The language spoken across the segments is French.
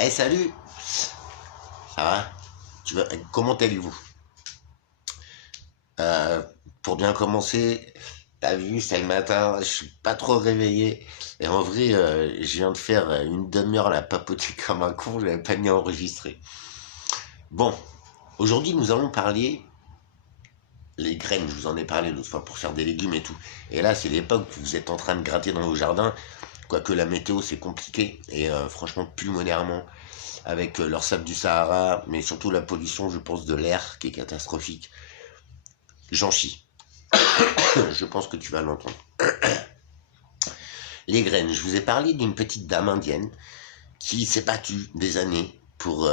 Eh salut, ça va? Comment allez-vous? Euh, pour bien commencer, t'as vu, c'est le matin, je suis pas trop réveillé. Et en vrai, je viens de faire une demi-heure la papoter comme un con, je l'avais pas mis à enregistrer. Bon, aujourd'hui nous allons parler les graines, je vous en ai parlé l'autre fois pour faire des légumes et tout. Et là, c'est l'époque où vous êtes en train de gratter dans vos jardins, quoique la météo c'est compliqué, et franchement pulmonairement, avec leur sable du Sahara, mais surtout la pollution, je pense, de l'air qui est catastrophique. J'en chie. Je pense que tu vas l'entendre. Les graines. Je vous ai parlé d'une petite dame indienne qui s'est battue des années pour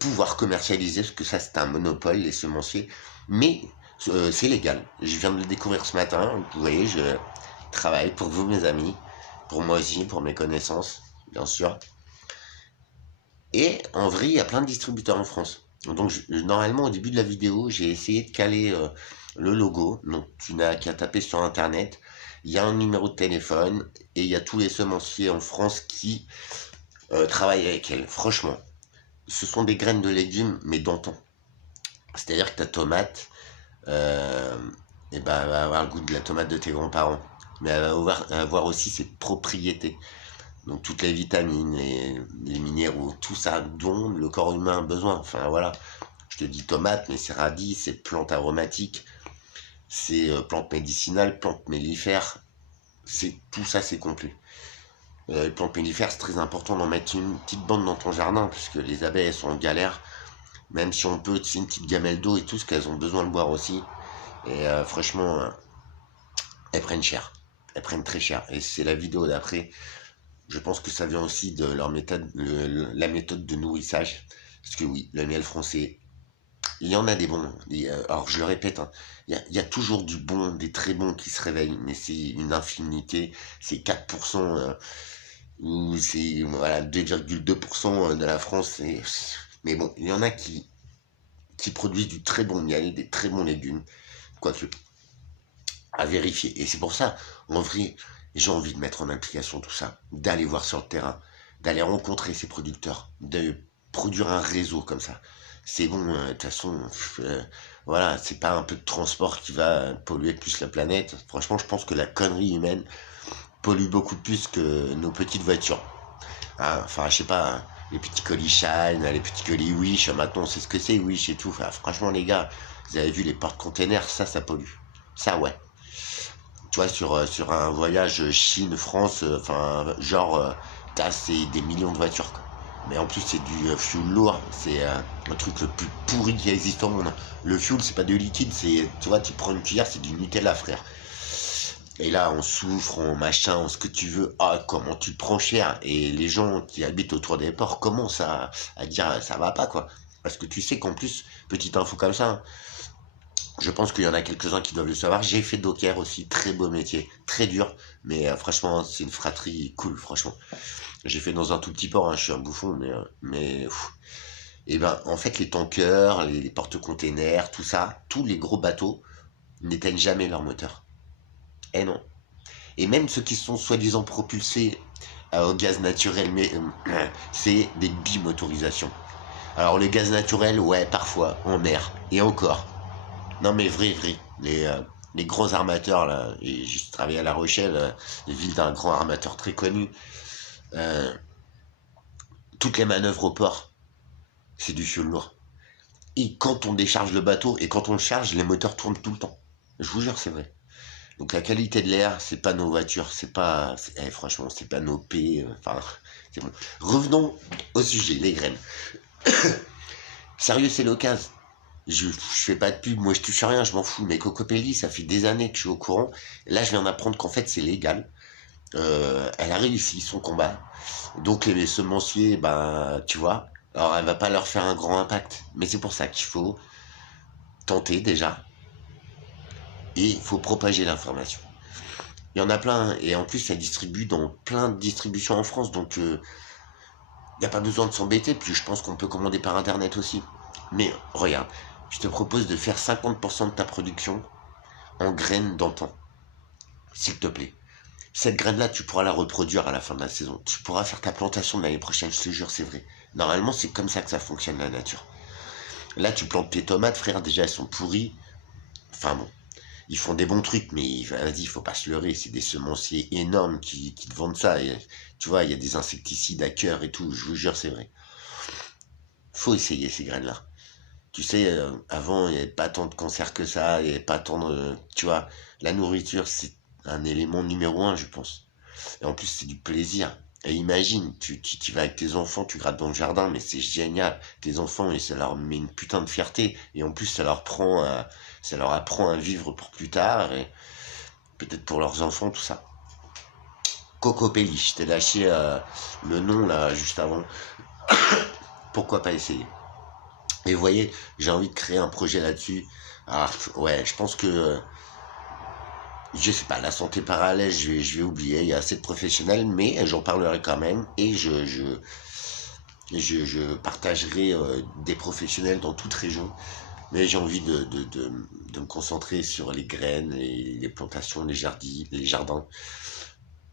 pouvoir commercialiser, parce que ça c'est un monopole, les semenciers. Mais c'est légal. Je viens de le découvrir ce matin. Vous voyez, je travaille pour vous, mes amis, pour moi aussi, pour mes connaissances, bien sûr. Et en vrai, il y a plein de distributeurs en France. Donc, normalement, au début de la vidéo, j'ai essayé de caler le logo. Donc, tu n'as qu'à taper sur Internet. Il y a un numéro de téléphone et il y a tous les semenciers en France qui travaillent avec elle. Franchement, ce sont des graines de légumes, mais d'antan. C'est-à-dire que ta tomate, euh, eh ben, elle va avoir le goût de la tomate de tes grands-parents. Mais elle va avoir aussi ses propriétés. Donc toutes les vitamines, les minéraux, tout ça dont le corps humain a besoin. Enfin voilà, je te dis tomate, mais c'est radis, c'est plantes aromatiques, c'est plantes médicinales, plantes mellifères, c'est tout ça c'est complet. Les plantes mellifères, c'est très important d'en mettre une petite bande dans ton jardin, puisque les abeilles elles sont en galère, même si on peut, c'est une petite gamelle d'eau et tout, ce qu'elles ont besoin de boire aussi. Et franchement, elles prennent cher. Elles prennent très cher. Et c'est la vidéo d'après. Je pense que ça vient aussi de leur méthode, la méthode de nourrissage. Parce que oui, le miel français, il y en a des bons. Alors je le répète, hein, il y a toujours du bon, des très bons qui se réveillent, mais c'est une infinité. C'est 4%, ou c'est voilà, 2,2% de la France. Mais bon, il y en a qui produisent du très bon miel, des très bons légumes. Quoique, à vérifier. Et c'est pour ça, en vrai, j'ai envie de mettre en application tout ça, d'aller voir sur le terrain, d'aller rencontrer ces producteurs, de produire un réseau comme ça. C'est bon, de toute façon, voilà, c'est pas un peu de transport qui va polluer plus la planète. Franchement, je pense que la connerie humaine pollue beaucoup plus que nos petites voitures. Hein, enfin, je sais pas, hein, les petits colis Shine, les petits colis Wish, maintenant on sait ce que c'est Wish et tout. Enfin, franchement, les gars, vous avez vu les porte-containers, ça pollue. Ça, ouais. Tu vois, sur un voyage Chine-France, enfin, genre, t'as c'est des millions de voitures, quoi. Mais en plus, c'est du fuel lourd, c'est le truc le plus pourri qui existe au monde. Le fuel, c'est pas de liquide, c'est, tu vois, tu prends une cuillère, c'est du Nutella, frère. Et là, on souffre, on machin, on ce que tu veux. Ah, comment tu te prends cher. Et les gens qui habitent autour des ports commencent à dire ça va pas, quoi. Parce que tu sais qu'en plus, petite info comme ça, hein, je pense qu'il y en a quelques-uns qui doivent le savoir. J'ai fait docker aussi, très beau métier, très dur, mais franchement, c'est une fratrie cool, franchement. J'ai fait dans un tout petit port, hein, je suis un bouffon, mais et ben, en fait, les tankers, les porte-containers, tout ça, tous les gros bateaux n'éteignent jamais leur moteur. Eh non. Et même ceux qui sont soi-disant propulsés au gaz naturel, mais c'est des bimotorisations. Alors le gaz naturel, ouais, parfois, en mer, et encore. Non mais vrai, les grands armateurs, là, et j'ai travaillé à La Rochelle, les villes d'un grand armateur très connu, euh, toutes les manœuvres au port, c'est du fioul lourd. Et quand on décharge le bateau, et quand on le charge, les moteurs tournent tout le temps. Je vous jure, c'est vrai. Donc la qualité de l'air, c'est pas nos voitures, c'est pas... franchement, c'est pas nos P, enfin, c'est bon. Revenons au sujet, les graines. Sérieux, c'est l'occasion. Je fais pas de pub, moi je touche à rien, je m'en fous. Mais Cocopelli, ça fait des années que je suis au courant. Là, je viens d'apprendre qu'en fait, c'est légal. Elle a réussi son combat. Donc les semenciers, ben, tu vois, alors elle va pas leur faire un grand impact. Mais c'est pour ça qu'il faut tenter déjà. Et il faut propager l'information. Il y en a plein, hein, et en plus, ça distribue dans plein de distributions en France. Donc, il n'y a pas besoin de s'embêter. Puis je pense qu'on peut commander par Internet aussi. Mais regarde, je te propose de faire 50% de ta production en graines d'antan, s'il te plaît. Cette graine-là, tu pourras la reproduire à la fin de la saison. Tu pourras faire ta plantation de l'année prochaine, je te jure, c'est vrai. Normalement, c'est comme ça que ça fonctionne la nature. Là, tu plantes tes tomates, frère, déjà elles sont pourries. Enfin bon, ils font des bons trucs, mais vas-y, il faut pas se leurrer. C'est des semenciers énormes qui te vendent ça. Et, tu vois, il y a des insecticides à cœur et tout, je vous jure, c'est vrai. Faut essayer ces graines-là. Tu sais, avant, il n'y avait pas tant de cancers que ça, il n'y avait pas tant de... Tu vois, la nourriture, c'est un élément numéro un, je pense. Et en plus, c'est du plaisir. Et imagine, tu vas avec tes enfants, tu grattes dans le jardin, mais c'est génial. Tes enfants, et ça leur met une putain de fierté. Et en plus, ça leur apprend à vivre pour plus tard, et peut-être pour leurs enfants, tout ça. Cocopelli, je t'ai lâché le nom là, juste avant. Pourquoi pas essayer? Et vous voyez, j'ai envie de créer un projet là-dessus. Ah, ouais, je pense que, je sais pas, la santé parallèle, je vais oublier, il y a assez de professionnels, mais j'en parlerai quand même, et je partagerai des professionnels dans toute région. Mais j'ai envie de me concentrer sur les graines, les plantations, les jardins,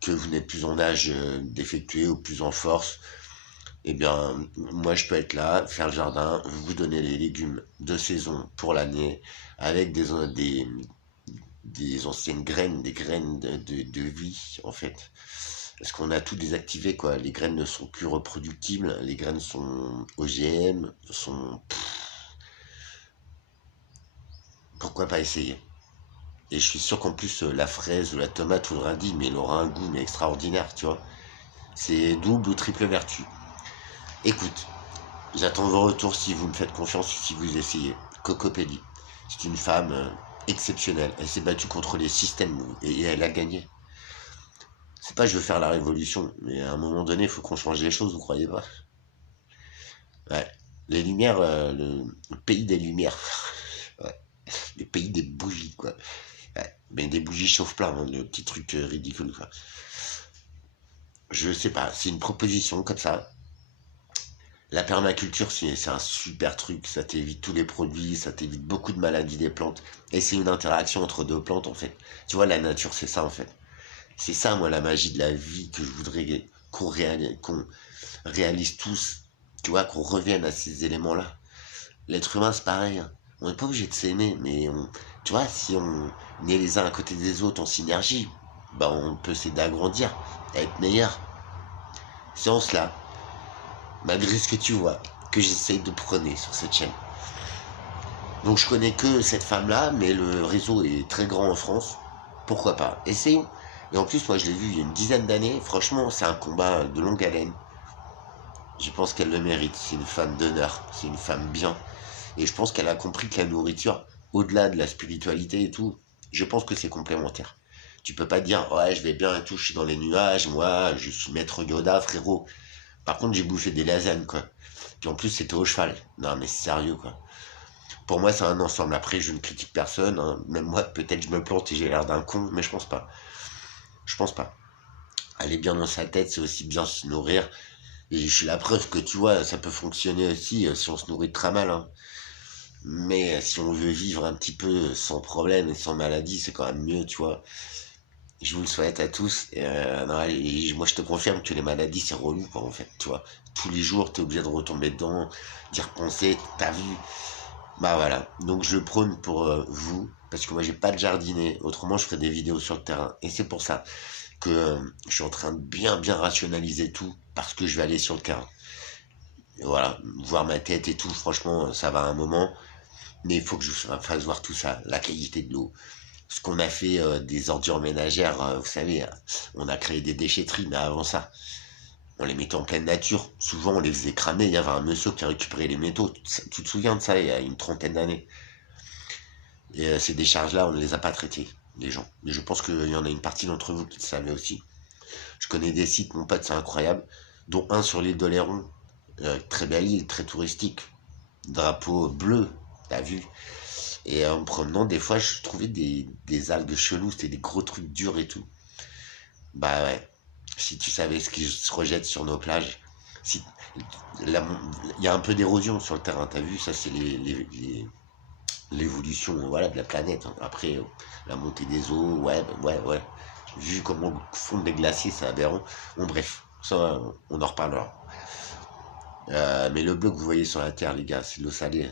que vous n'êtes plus en âge d'effectuer ou plus en force. Eh bien, moi, je peux être là, faire le jardin, vous donner les légumes de saison pour l'année, avec des anciennes graines, des graines de vie, en fait. Parce qu'on a tout désactivé, quoi. Les graines ne sont plus reproductibles, les graines sont OGM, sont... Pourquoi pas essayer? Et je suis sûr qu'en plus, la fraise ou la tomate ou le radis, mais il aura un goût mais extraordinaire, tu vois. C'est double ou triple vertu. Écoute, j'attends vos retours si vous me faites confiance, si vous essayez. Coco Pelli, c'est une femme exceptionnelle. Elle s'est battue contre les systèmes et elle a gagné. C'est pas je veux faire la révolution, mais à un moment donné, il faut qu'on change les choses, vous croyez pas? Ouais. Les lumières, le pays des lumières. Ouais. Le pays des bougies, quoi. Ouais. Mais des bougies chauffe-plein, hein, le petit truc ridicule, quoi. Je sais pas, c'est une proposition comme ça. La permaculture, c'est un super truc, ça t'évite tous les produits, ça t'évite beaucoup de maladies des plantes. Et c'est une interaction entre deux plantes, en fait. Tu vois, la nature, c'est ça, en fait. C'est ça, moi, la magie de la vie que je voudrais qu'on réalise tous. Tu vois, qu'on revienne à ces éléments-là. L'être humain, c'est pareil, hein. On n'est pas obligé de s'aimer, mais tu vois, si on est les uns à côté des autres en synergie, ben on peut s'aider à grandir, à être meilleur. C'est en cela, malgré ce que tu vois, que j'essaye de prôner sur cette chaîne. Donc je connais que cette femme-là, mais le réseau est très grand en France. Pourquoi pas? Essayons. Et en plus, moi je l'ai vu il y a une dizaine d'années. Franchement, c'est un combat de longue haleine. Je pense qu'elle le mérite. C'est une femme d'honneur. C'est une femme bien. Et je pense qu'elle a compris que la nourriture, au-delà de la spiritualité et tout, je pense que c'est complémentaire. Tu peux pas dire, ouais, je vais bien et tout, je suis dans les nuages, moi, je suis maître Yoda, frérot. Par contre, j'ai bouffé des lasagnes, quoi. Puis en plus, c'était au cheval. Non, mais c'est sérieux, quoi. Pour moi, c'est un ensemble. Après, je ne critique personne, hein. Même moi, peut-être je me plante et j'ai l'air d'un con, mais je pense pas. Je pense pas. Aller bien dans sa tête, c'est aussi bien se nourrir. Et je suis la preuve que, tu vois, ça peut fonctionner aussi si on se nourrit très mal, hein. Mais si on veut vivre un petit peu sans problème et sans maladie, c'est quand même mieux, tu vois. Je vous le souhaite à tous. Non, moi, je te confirme que les maladies, c'est relou, quoi, en fait, tu vois. Tous les jours, t'es obligé de retomber dedans, d'y repenser, t'as vu. Bah voilà. Donc, je prône pour vous, parce que moi, j'ai pas de jardinier. Autrement, je ferai des vidéos sur le terrain. Et c'est pour ça que je suis en train de bien rationaliser tout, parce que je vais aller sur le terrain. Et voilà, voir ma tête et tout, franchement, ça va à un moment. Mais il faut que je fasse voir tout ça, la qualité de l'eau. Ce qu'on a fait des ordures ménagères, vous savez, on a créé des déchetteries, mais avant ça, on les mettait en pleine nature. Souvent, on les faisait cramer. Il y avait un monsieur qui a récupéré les métaux. Tu te souviens de ça, il y a une trentaine d'années. Et ces décharges-là, on ne les a pas traitées, les gens. Mais je pense qu'il y en a une partie d'entre vous qui le savaient aussi. Je connais des sites, mon pote, c'est incroyable, dont un sur l'île d'Oléron. Très belle île, très touristique. Drapeau bleu, t'as vu? Et en me promenant, des fois, je trouvais des algues cheloues, c'était des gros trucs durs et tout. Bah ouais, si tu savais ce qui se rejette sur nos plages, si la il y a un peu d'érosion sur le terrain, t'as vu, ça c'est l'évolution voilà, de la planète, hein. Après, la montée des eaux, ouais, ouais, ouais, Vu comment fondent les glaciers, c'est aberrant. Bon, bref, ça, on en reparlera. Mais le bleu que vous voyez sur la Terre, les gars, c'est de l'eau salée.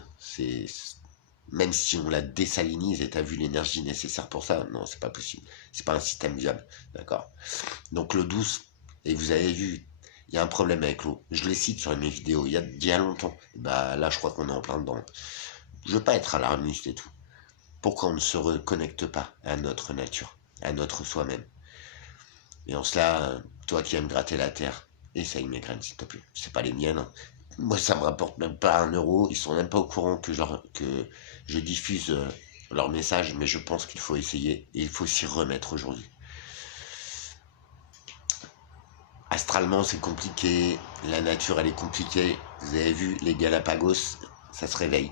Même si on la désalinise et t'as vu l'énergie nécessaire pour ça, non, c'est pas possible. C'est pas un système viable, d'accord? Donc l'eau douce, et vous avez vu, il y a un problème avec l'eau. Je les cite sur mes vidéos, il y a longtemps. Bah là, je crois qu'on est en plein dedans. Je veux pas être alarmiste et tout. Pourquoi on ne se reconnecte pas à notre nature, à notre soi-même? Et en cela, toi qui aimes gratter la terre, essaye mes graines, s'il te plaît. C'est pas les miennes, hein. Moi, ça me rapporte même pas 1 euro. Ils sont même pas au courant que je diffuse leur message, mais je pense qu'il faut essayer et il faut s'y remettre aujourd'hui. Astralement, c'est compliqué. La nature, elle est compliquée. Vous avez vu, les Galapagos, ça se réveille.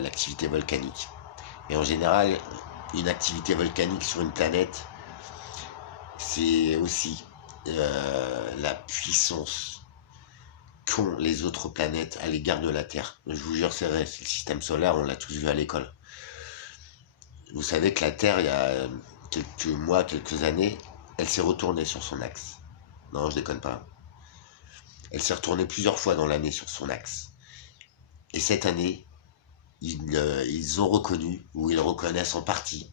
L'activité volcanique. Et en général, une activité volcanique sur une planète, c'est aussi la puissance qu'ont les autres planètes à l'égard de la Terre. Je vous jure, c'est vrai, c'est le système solaire, on l'a tous vu à l'école. Vous savez que la Terre, il y a quelques mois, quelques années, elle s'est retournée sur son axe. Non, je déconne pas. Elle s'est retournée plusieurs fois dans l'année sur son axe. Et cette année, ils ont reconnu, ou ils reconnaissent en partie.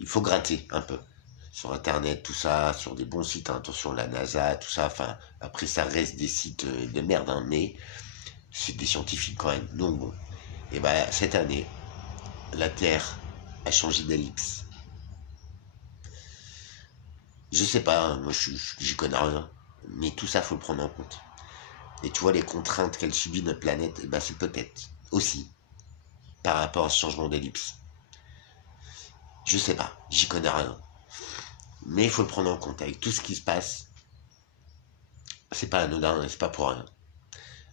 Il faut gratter un peu sur internet, tout ça, sur des bons sites, hein, attention, la NASA, tout ça, enfin, après ça reste des sites de merde, hein, mais c'est des scientifiques quand même. Donc bon, et ben cette année, la Terre a changé d'ellipse. Je sais pas, hein, moi j'y connais rien, mais tout ça faut le prendre en compte. Et tu vois les contraintes qu'elle subit notre planète, et ben c'est peut-être aussi par rapport à ce changement d'ellipse. Je sais pas, j'y connais rien. Mais il faut le prendre en compte. Avec tout ce qui se passe, c'est pas anodin, c'est pas pour rien.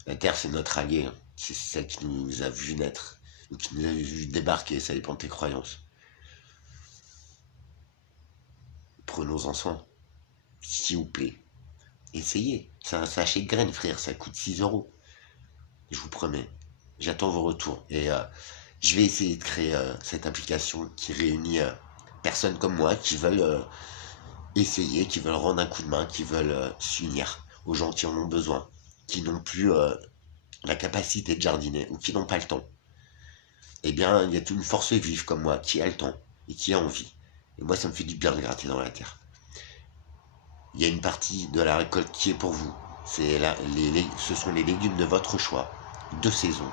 La Terre, c'est notre allié, hein. C'est celle qui nous a vu naître, ou qui nous a vu débarquer, ça dépend de tes croyances. Prenons-en soin, s'il vous plaît. Essayez. C'est un sachet de graines, frère, ça coûte 6 euros. Je vous promets. J'attends vos retours. Et je vais essayer de créer cette application qui réunit personnes comme moi qui veulent essayer, qui veulent rendre un coup de main, qui veulent s'unir aux gens qui en ont besoin, qui n'ont plus la capacité de jardiner ou qui n'ont pas le temps. Eh bien, il y a une force vive comme moi qui a le temps et qui a envie. Et moi, ça me fait du bien de gratter dans la terre. Il y a une partie de la récolte qui est pour vous. Ce sont les légumes de votre choix, de saison,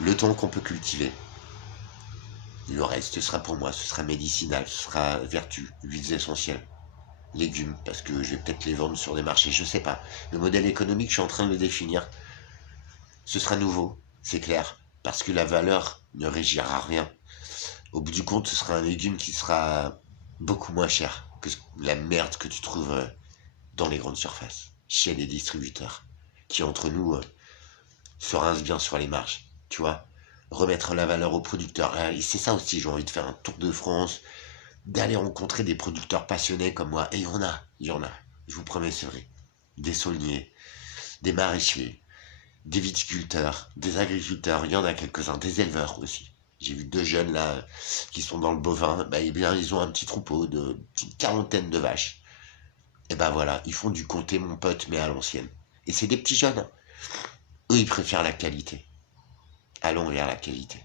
le temps qu'on peut cultiver. Le reste, ce sera pour moi, ce sera médicinal, ce sera vertu, huiles essentielles, légumes, parce que je vais peut-être les vendre sur des marchés, je sais pas. Le modèle économique, je suis en train de le définir. Ce sera nouveau, c'est clair, parce que la valeur ne régira rien. Au bout du compte, ce sera un légume qui sera beaucoup moins cher que la merde que tu trouves dans les grandes surfaces, chez les distributeurs, qui entre nous se rincent bien sur les marges, tu vois. Remettre la valeur aux producteurs. Et c'est ça aussi, j'ai envie de faire un tour de France, d'aller rencontrer des producteurs passionnés comme moi. Et il y en a, je vous promets, c'est vrai. Des saulniers, des maraîchers, des viticulteurs, des agriculteurs, il y en a quelques-uns, des éleveurs aussi. J'ai vu 2 jeunes là qui sont dans le bovin, bah, eh bien ils ont un petit troupeau de petite quarantaine de vaches. Et ben voilà, ils font du comté mon pote, mais à l'ancienne. Et c'est des petits jeunes, hein. Eux, ils préfèrent la qualité. Allons vers la qualité.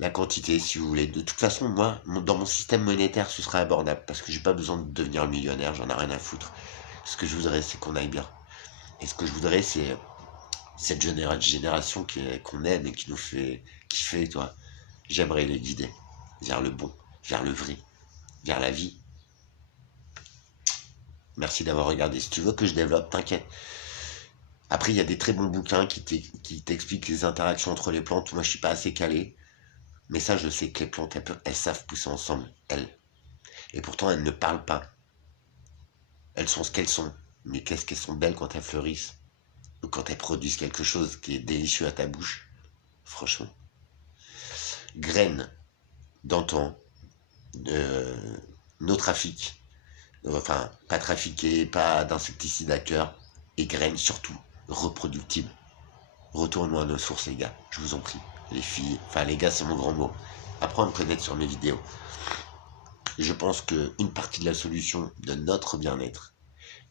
La quantité, si vous voulez. De toute façon, moi, dans mon système monétaire, ce sera abordable, parce que j'ai pas besoin de devenir millionnaire, j'en ai rien à foutre. Ce que je voudrais, c'est qu'on aille bien. Et ce que je voudrais, c'est cette génération qu'on aime et qui nous fait kiffer, toi. J'aimerais les guider vers le bon, vers le vrai, vers la vie. Merci d'avoir regardé. Si tu veux que je développe, t'inquiète. Après, il y a des très bons bouquins qui t'expliquent les interactions entre les plantes. Moi, je suis pas assez calé. Mais ça, je sais que les plantes, elles savent pousser ensemble, elles. Et pourtant, elles ne parlent pas. Elles sont ce qu'elles sont. Mais qu'est-ce qu'elles sont belles quand elles fleurissent. Ou quand elles produisent quelque chose qui est délicieux à ta bouche. Franchement. Graines d'antan, no trafic. Enfin, pas trafiqué, pas d'insecticides à cœur. Et graines surtout reproductibles. Retournons à nos sources, les gars. Je vous en prie. Les filles, enfin les gars, c'est mon grand mot. Apprends à me connaître sur mes vidéos. Je pense qu'une partie de la solution de notre bien-être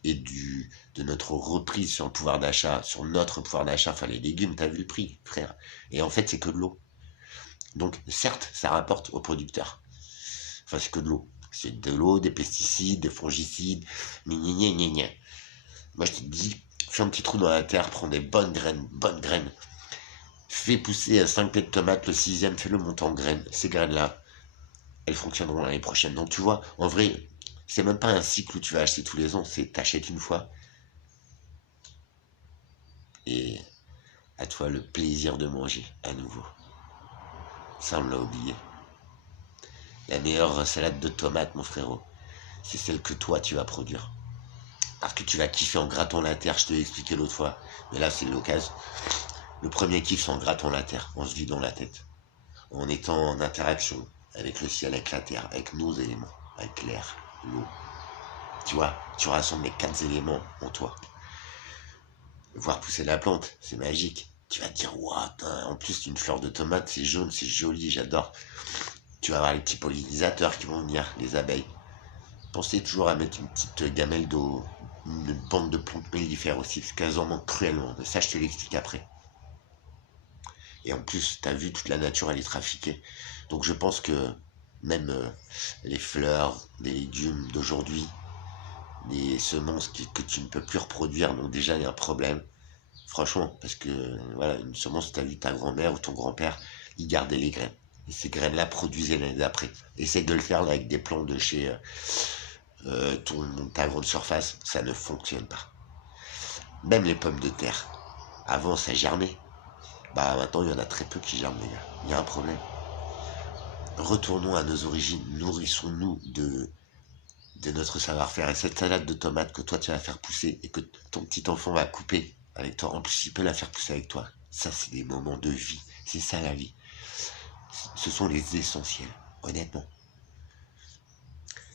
et de notre reprise sur le pouvoir d'achat, sur notre pouvoir d'achat, enfin les légumes, t'as vu le prix, frère. Et en fait, c'est que de l'eau. Donc, certes, ça rapporte aux producteurs. Enfin, c'est que de l'eau. C'est de l'eau, des pesticides, des fongicides, gna gna gna gna gna. Moi, je te dis, fais un petit trou dans la terre, prends des bonnes graines, bonnes graines. Fais pousser 5 pieds de tomates, le sixième, fais-le monter en graines. Ces graines-là, elles fonctionneront l'année prochaine. Donc, tu vois, en vrai, c'est même pas un cycle où tu vas acheter tous les ans, c'est t'achètes une fois et à toi le plaisir de manger à nouveau. Ça, on l'a oublié. La meilleure salade de tomates, mon frérot, c'est celle que toi, tu vas produire. Parce que tu vas kiffer en grattant la terre, je te l'ai expliqué l'autre fois. Mais là, c'est l'occasion. Le premier kiff, c'est en grattant la terre, en se vidant la tête. En étant en interaction avec le ciel, avec la terre, avec nos éléments, avec l'air, l'eau. Tu vois, tu rassembles les 4 éléments en toi. Voir pousser la plante, c'est magique. Tu vas te dire, waouh, en plus, une fleur de tomate, c'est jaune, c'est joli, j'adore. Tu vas avoir les petits pollinisateurs qui vont venir, les abeilles. Pensez toujours à mettre une petite gamelle d'eau, une bande de plantes mellifères aussi, parce qu'elles en manquent cruellement. Mais ça, je te l'explique après. Et en plus, t'as vu, toute la nature, elle est trafiquée. Donc je pense que même les fleurs, des légumes d'aujourd'hui, des semences que tu ne peux plus reproduire, donc déjà, il y a un problème. Franchement, parce que voilà, une semence, t'as vu ta grand-mère ou ton grand-père, ils gardaient les graines. Et ces graines-là produisaient l'année d'après. Essaye de le faire là, avec des plants de chez ta grande surface, ça ne fonctionne pas. Même les pommes de terre, avant ça germait. Bah maintenant il y en a très peu qui germent les gars. Il y a un problème. Retournons à nos origines, nourrissons-nous de notre savoir-faire. Et cette salade de tomates que toi tu vas faire pousser et que ton petit enfant va couper avec toi, en plus il peut la faire pousser avec toi. Ça c'est des moments de vie. C'est ça la vie. Ce sont les essentiels, honnêtement.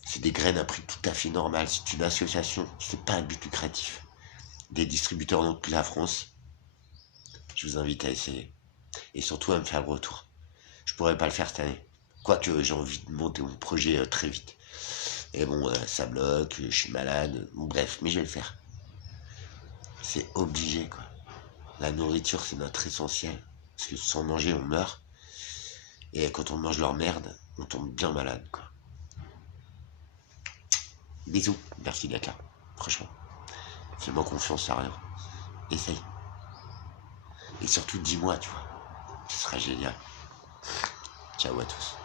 C'est des graines à prix tout à fait normal. C'est une association, c'est pas un but lucratif. Des distributeurs dans toute la France. Je vous invite à essayer. Et surtout à me faire le retour. Je pourrais pas le faire cette année. Quoique j'ai envie de monter mon projet très vite. Et bon, ça bloque, je suis malade. Bon, bref, mais je vais le faire. C'est obligé, quoi. La nourriture, c'est notre essentiel. Parce que sans manger, on meurt. Et quand on mange leur merde, on tombe bien malade, quoi. Bisous. Merci d'être là. Franchement. Fais-moi confiance, sérieux. Essaye. Et surtout, dis-moi, tu vois. Ce sera génial. Ciao à tous.